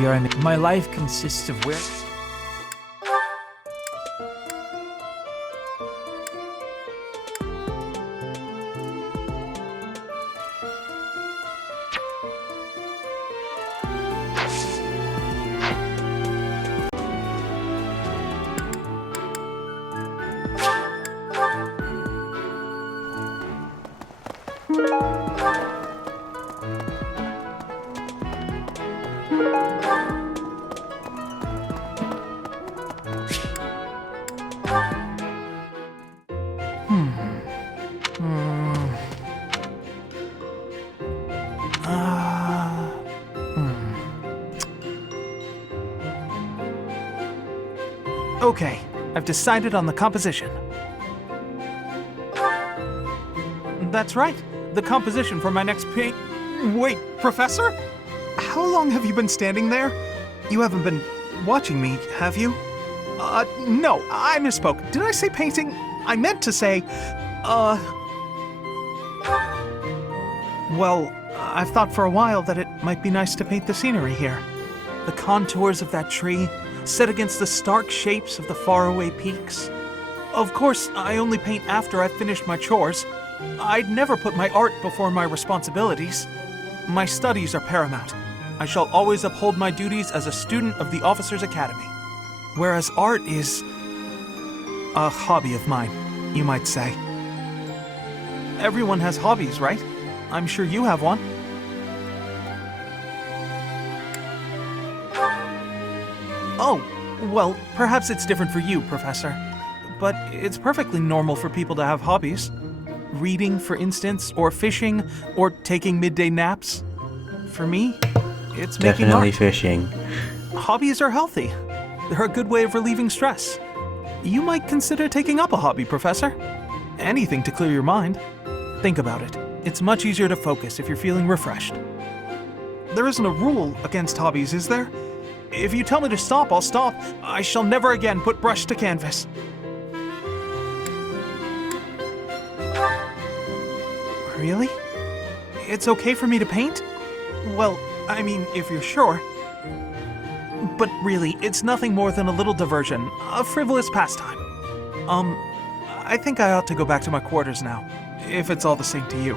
here. My life consists of where... Okay, I've decided on the composition. That's right, the composition for my next paint... Wait, Professor? How long have you been standing there? You haven't been watching me, have you? No, I misspoke. Did I say painting? I meant to say, Well, I've thought for a while that it might be nice to paint the scenery here. The contours of that tree, set against the stark shapes of the faraway peaks. Of course, I only paint after I've finished my chores. I'd never put my art before my responsibilities. My studies are paramount. I shall always uphold my duties as a student of the Officers' Academy. Whereas art is a hobby of mine, you might say. Everyone has hobbies, right? I'm sure you have one. Oh, well, perhaps it's different for you, Professor. But it's perfectly normal for people to have hobbies. Reading, for instance, or fishing, or taking midday naps. For me, it's making art. Definitely fishing. Hobbies are healthy. They're a good way of relieving stress. You might consider taking up a hobby, Professor. Anything to clear your mind. Think about it. It's much easier to focus if you're feeling refreshed. There isn't a rule against hobbies, is there? If you tell me to stop, I'll stop. I shall never again put brush to canvas. Really? It's okay for me to paint? Well, I mean, if you're sure. But really, it's nothing more than a little diversion, a frivolous pastime. I think I ought to go back to my quarters now, if it's all the same to you.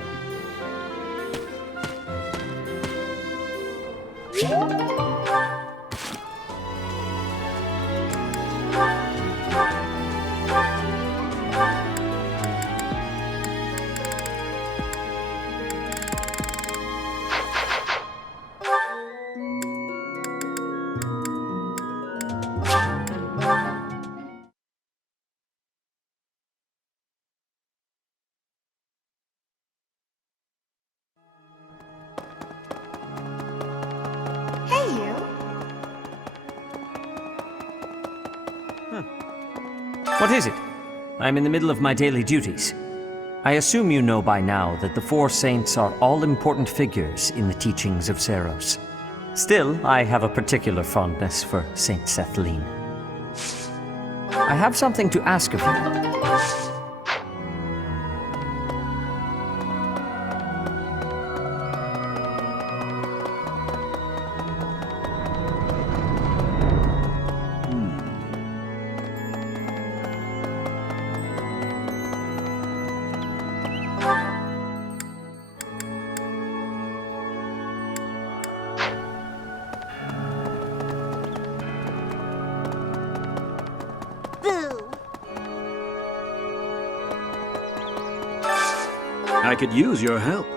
What is it? I'm in the middle of my daily duties. I assume you know by now that the four saints are all-important figures in the teachings of Seros. Still, I have a particular fondness for Saint Sethlene. I have something to ask of you. I could use your help.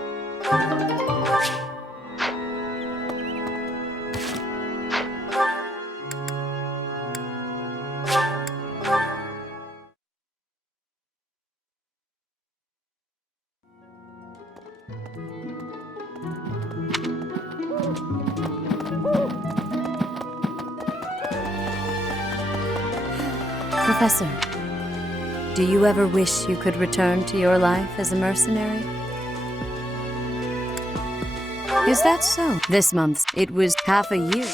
Professor, do you ever wish you could return to your life as a mercenary? Is that so? This month, it was half a year.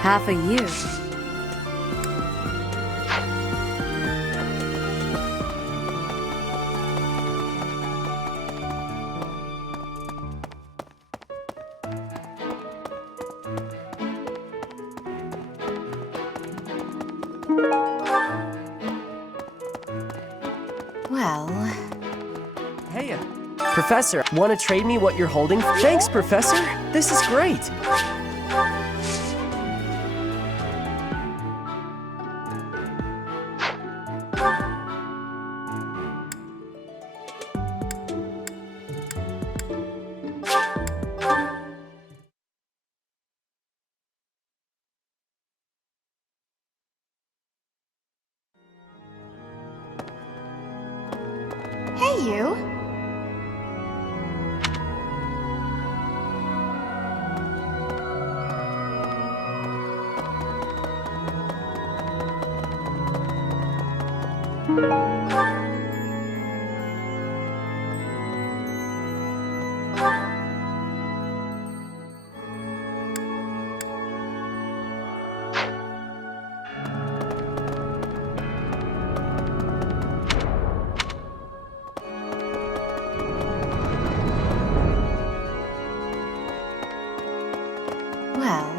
Half a year. Well... Hey, Professor, want to trade me what you're holding? Thanks, Professor. This is great. Hey, you! Well...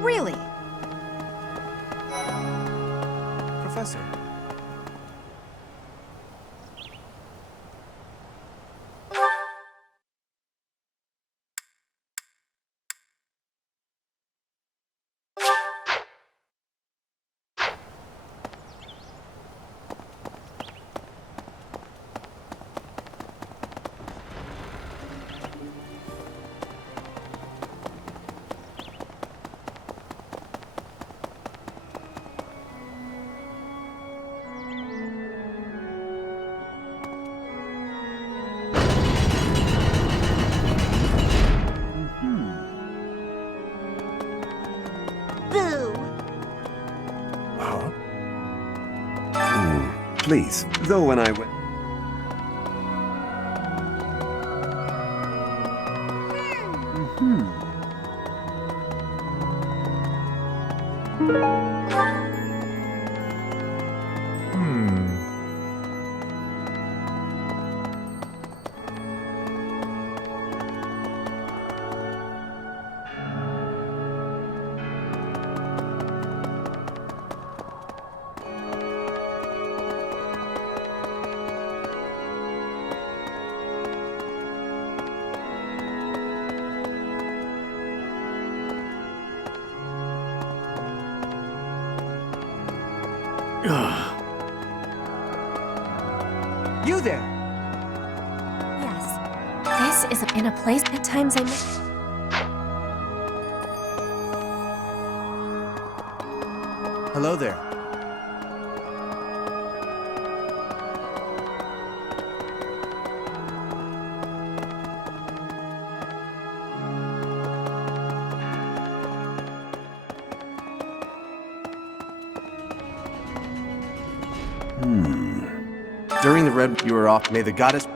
Really? Professor. Please, though when I went... You there! Yes. This is in a place at times I miss... Hello there. During the red, you were off. May the goddess...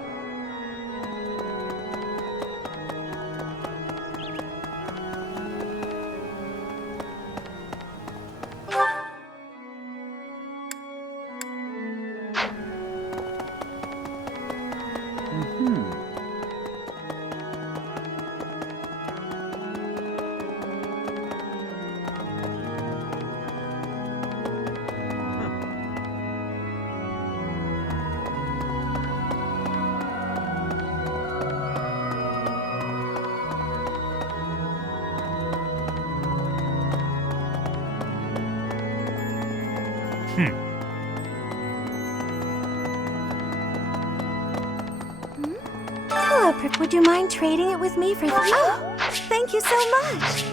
Hello, would you mind trading it with me for... Oh, thank you so much!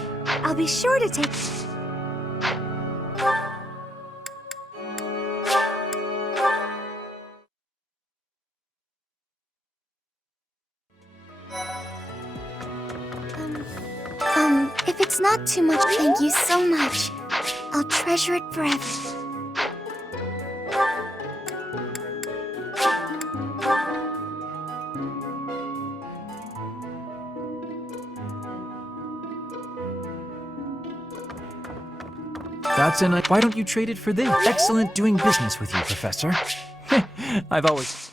I'll be sure to take... If it's not too much, thank you so much. I'll treasure it forever. That's a nice. Why don't you trade it for this? Excellent doing business with you, Professor. I've always.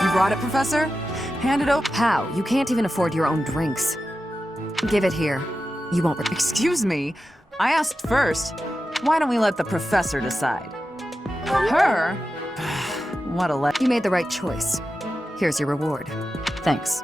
You brought it, Professor? Hand it over. How? You can't even afford your own drinks. Give it here. You won't. Excuse me. I asked first. Why don't we let the professor decide? Her? What a You made the right choice. Here's your reward. Thanks.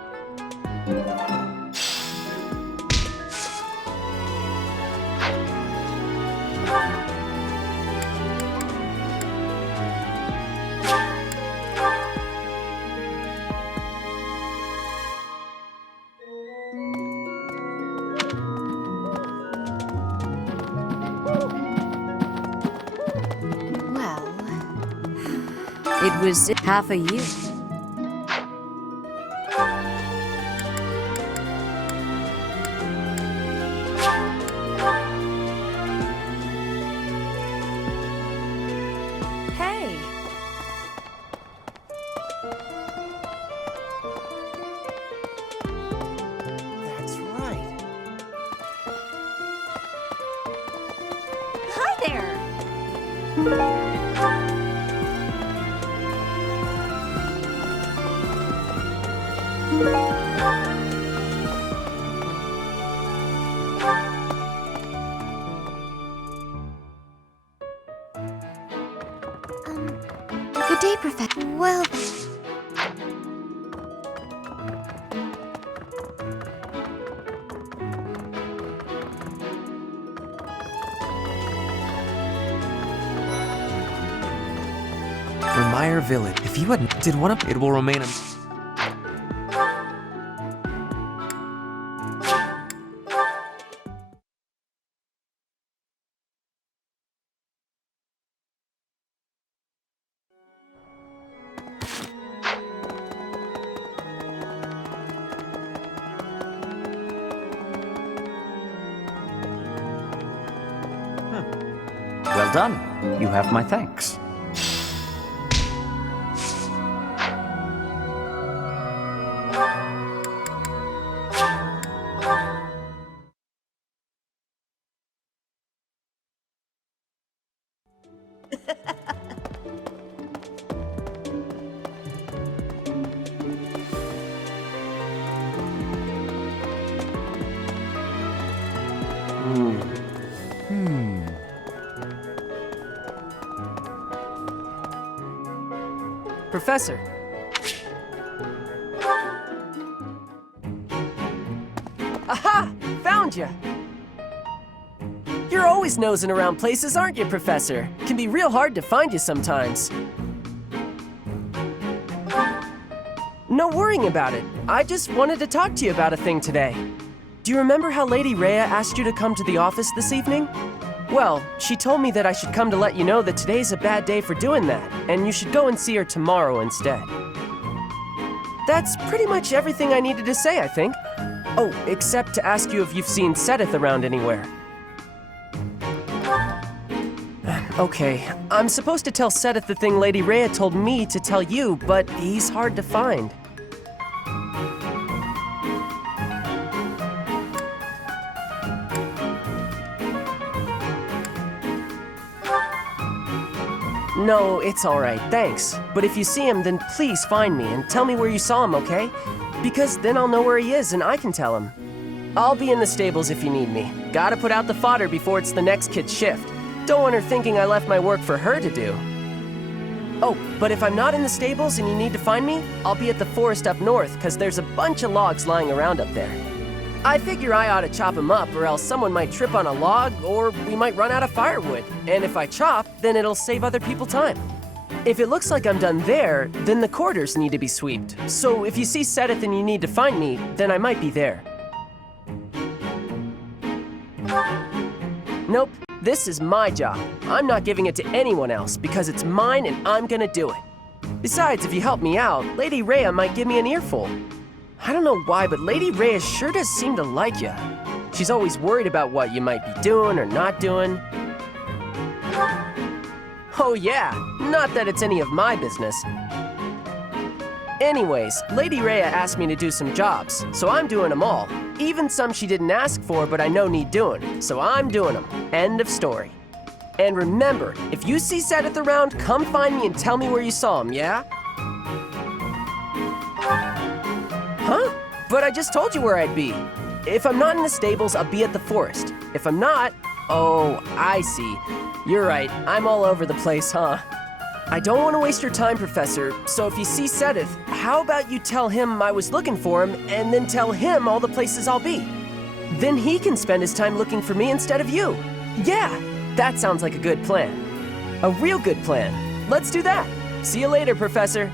It was half a year. Hey. That's right. Hi there. Good day, Professor. Well, Remire Village. If you had did one of it will remain a Well done. You have my thanks. Professor. Aha! Found you! You're always nosing around places, aren't you, Professor? Can be real hard to find you sometimes. No worrying about it. I just wanted to talk to you about a thing today. Do you remember how Lady Rhea asked you to come to the office this evening? Well, she told me that I should come to let you know that today's a bad day for doing that, and you should go and see her tomorrow instead. That's pretty much everything I needed to say, I think. Oh, except to ask you if you've seen Sedith around anywhere. Okay, I'm supposed to tell Sedith the thing Lady Rhea told me to tell you, but he's hard to find. No, it's alright, thanks. But if you see him, then please find me and tell me where you saw him, okay? Because then I'll know where he is and I can tell him. I'll be in the stables if you need me. Gotta put out the fodder before it's the next kid's shift. Don't want her thinking I left my work for her to do. Oh, but if I'm not in the stables and you need to find me, I'll be at the forest up north, because there's a bunch of logs lying around up there. I figure I ought to chop them up, or else someone might trip on a log, or we might run out of firewood. And if I chop, then it'll save other people time. If it looks like I'm done there, then the quarters need to be swept. So if you see Sedith and you need to find me, then I might be there. Nope, this is my job. I'm not giving it to anyone else, because it's mine and I'm gonna do it. Besides, if you help me out, Lady Rhea might give me an earful. I don't know why, but Lady Rhea sure does seem to like you. She's always worried about what you might be doing or not doing. Oh yeah, not that it's any of my business. Anyways, Lady Rhea asked me to do some jobs, so I'm doing them all. Even some she didn't ask for, but I know need doing, so I'm doing them. End of story. And remember, if you see Sedith around, come find me and tell me where you saw him, yeah? Huh? But I just told you where I'd be. If I'm not in the stables, I'll be at the forest. If I'm not, oh, I see. You're right, I'm all over the place, huh? I don't want to waste your time, Professor, so if you see Sedith, how about you tell him I was looking for him, and then tell him all the places I'll be? Then he can spend his time looking for me instead of you. Yeah, that sounds like a good plan. A real good plan. Let's do that. See you later, Professor.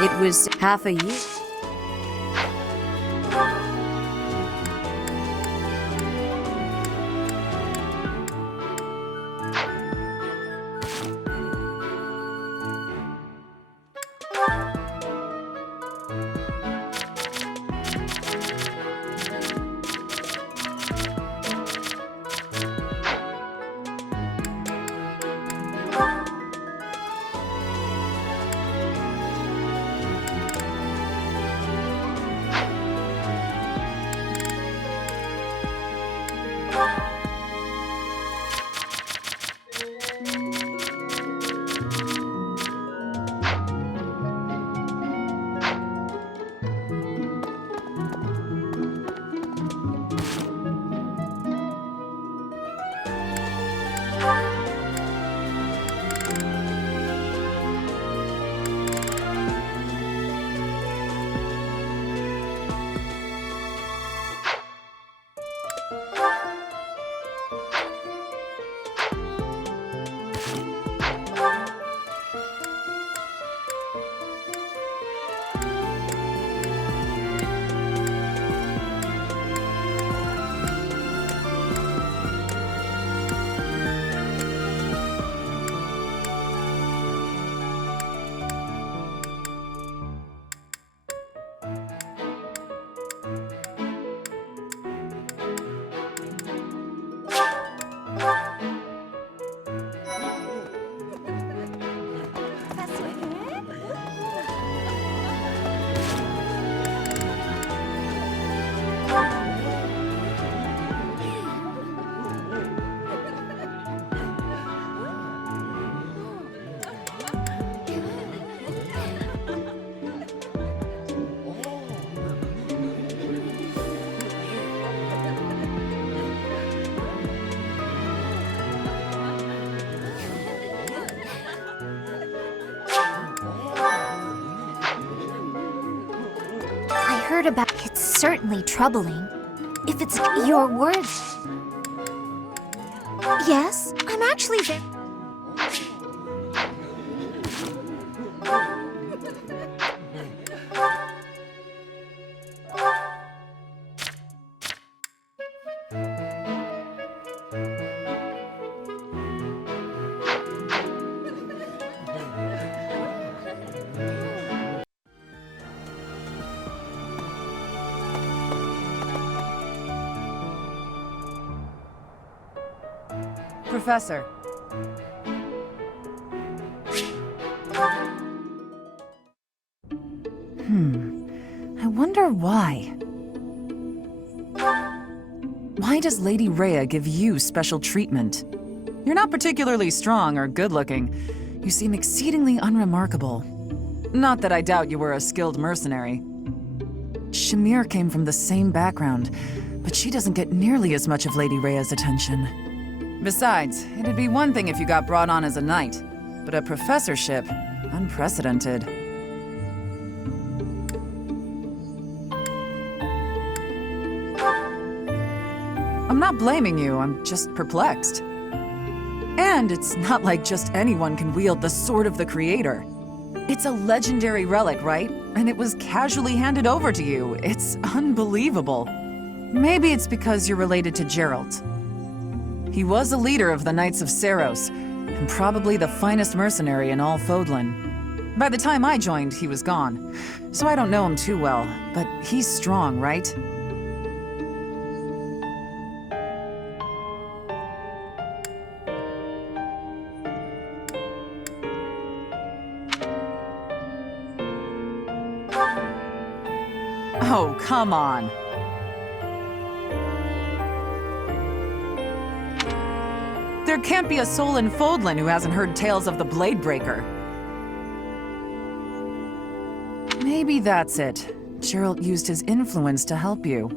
It was half a year. About it's certainly troubling. If it's your words. Yes, I'm actually very. Professor. I wonder why. Why does Lady Rhea give you special treatment? You're not particularly strong or good-looking. You seem exceedingly unremarkable. Not that I doubt you were a skilled mercenary. Shamir came from the same background, but she doesn't get nearly as much of Lady Rhea's attention. Besides, it'd be one thing if you got brought on as a knight, but a professorship, unprecedented. I'm not blaming you, I'm just perplexed. And it's not like just anyone can wield the Sword of the Creator. It's a legendary relic, right? And it was casually handed over to you. It's unbelievable. Maybe it's because you're related to Geralt. He was a leader of the Knights of Seiros, and probably the finest mercenary in all Fodlan. By the time I joined, he was gone. So I don't know him too well, but he's strong, right? Oh, come on. There can't be a soul in Fodlan who hasn't heard tales of the Bladebreaker. Maybe that's it. Geralt used his influence to help you.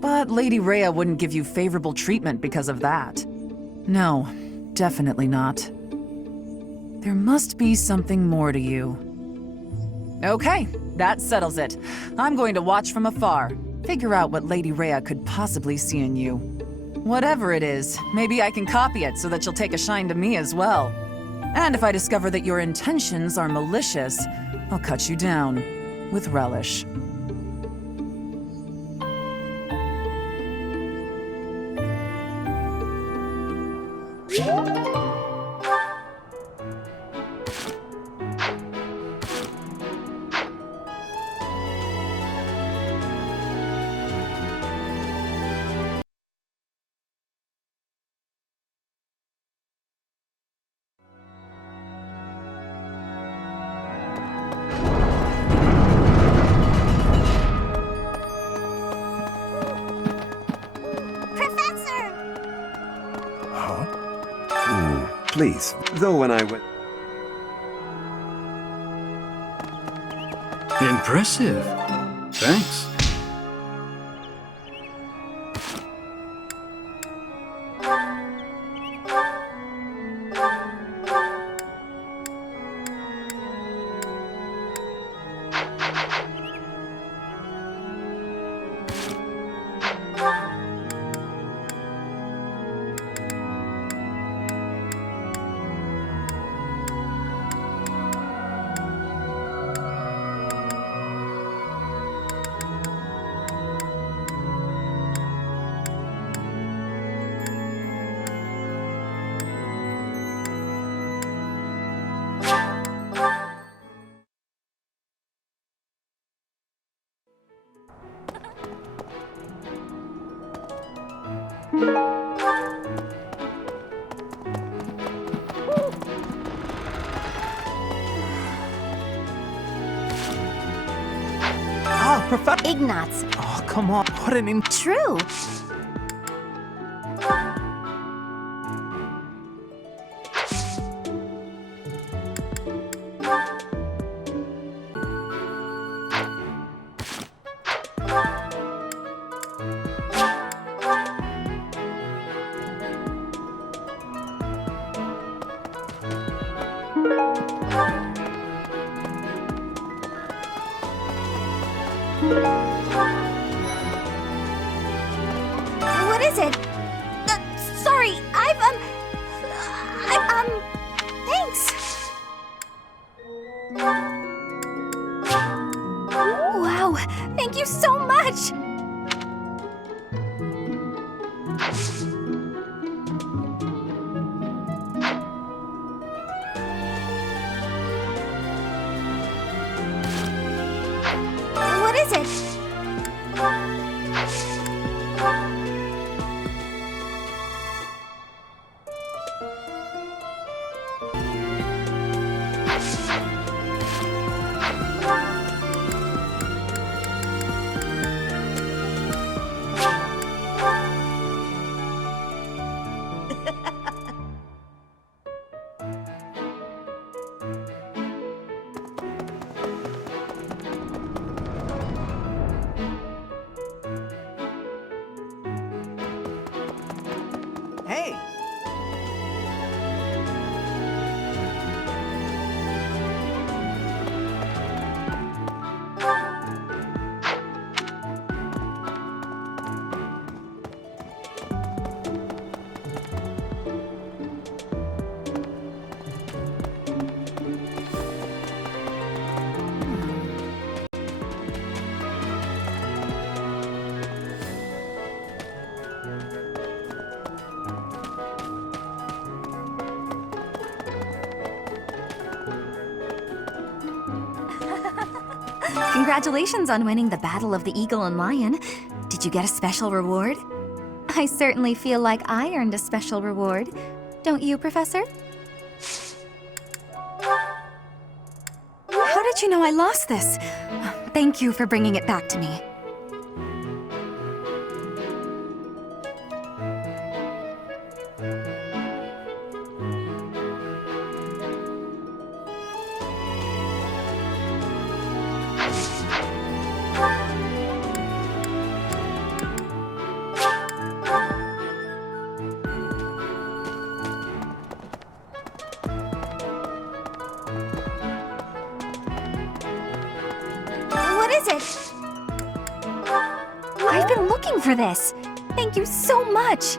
But Lady Rhea wouldn't give you favorable treatment because of that. No, definitely not. There must be something more to you. Okay, that settles it. I'm going to watch from afar. Figure out what Lady Rhea could possibly see in you. Whatever it is, maybe I can copy it so that you'll take a shine to me as well. And if I discover that your intentions are malicious, I'll cut you down with relish. Please, though when I went... Impressive. Thanks. Professor Ignatz. Oh, come on. What an True. What is it? Sorry, thanks. Wow, thank you so much. What is it? Congratulations on winning the Battle of the Eagle and Lion. Did you get a special reward? I certainly feel like I earned a special reward. Don't you, Professor? How did you know I lost this? Thank you for bringing it back to me. What is it? I've been looking for this. Thank you so much.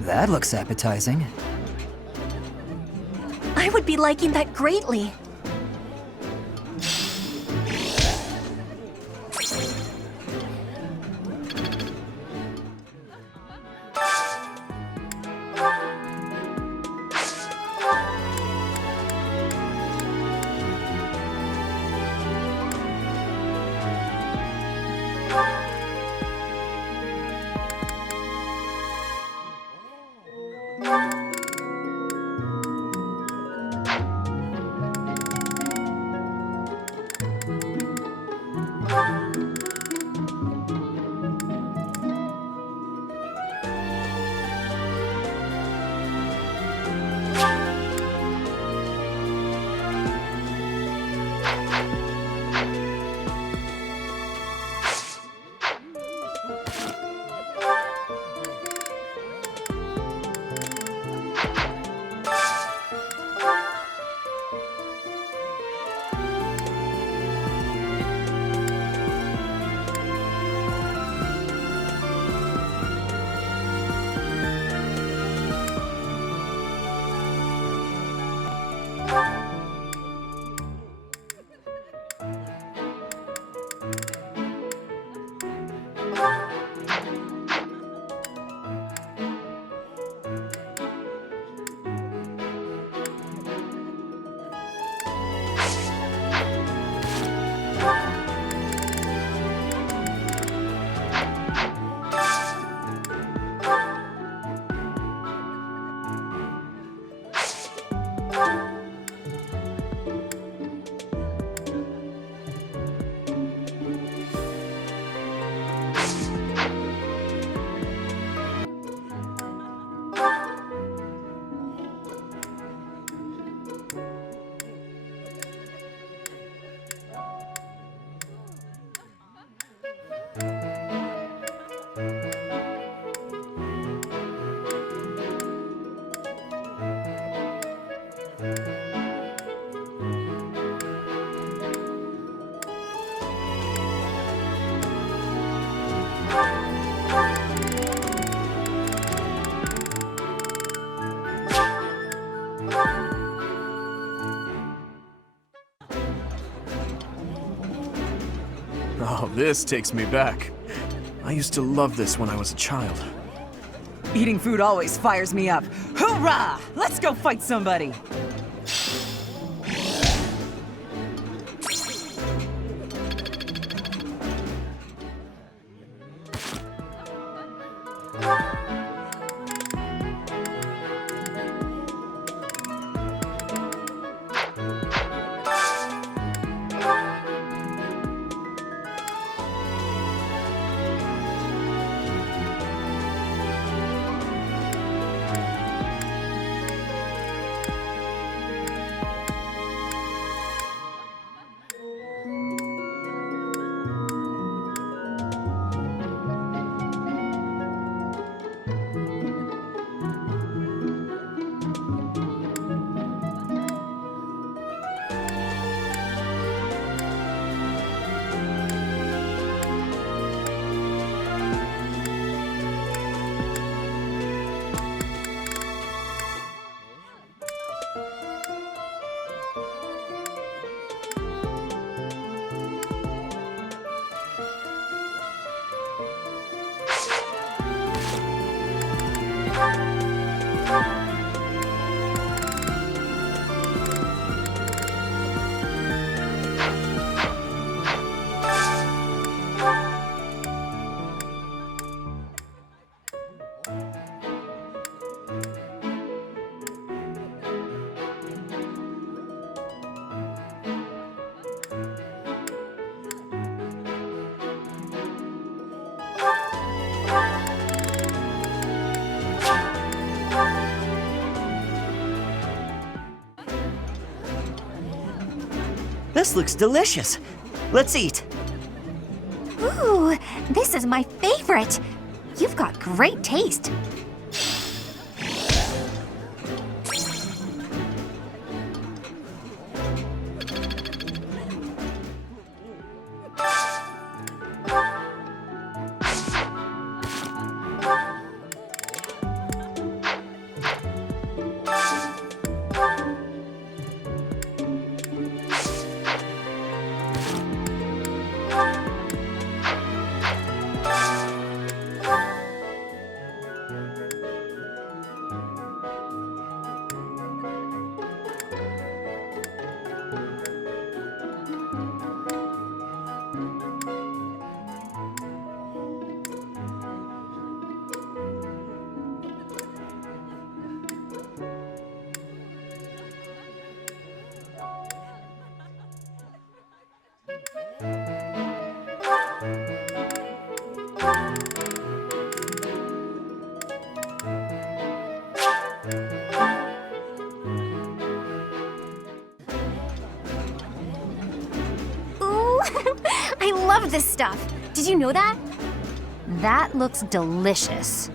That looks appetizing. I would be liking that greatly. Oh, this takes me back. I used to love this when I was a child. Eating food always fires me up. Hoorah! Let's go fight somebody! This looks delicious. Let's eat. Ooh, this is my favorite. You've got great taste. I love this stuff. Did you know that? That looks delicious.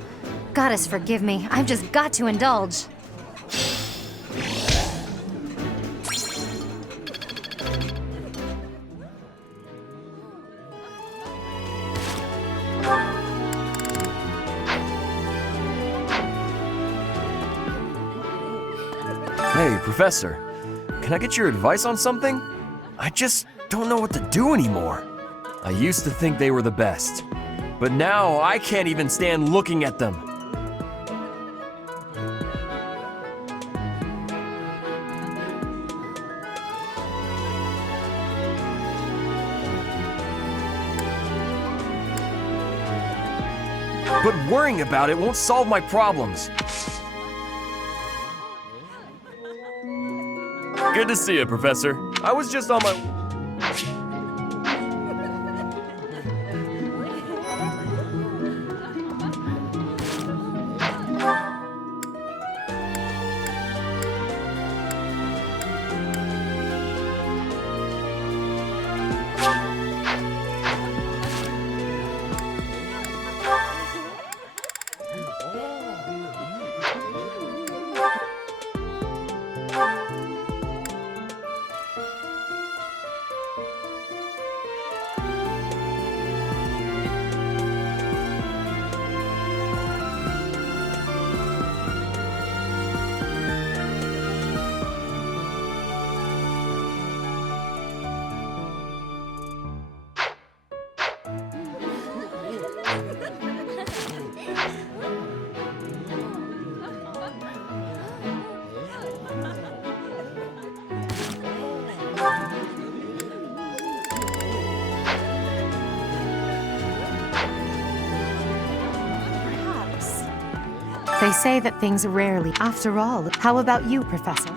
Goddess forgive me, I've just got to indulge. Hey, Professor. Can I get your advice on something? I just don't know what to do anymore. I used to think they were the best, but now I can't even stand looking at them. But worrying about it won't solve my problems. Good to see you, Professor. I was just on my... They say that things rarely. After all, how about you, Professor?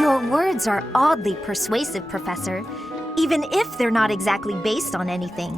Your words are oddly persuasive, Professor, even if they're not exactly based on anything.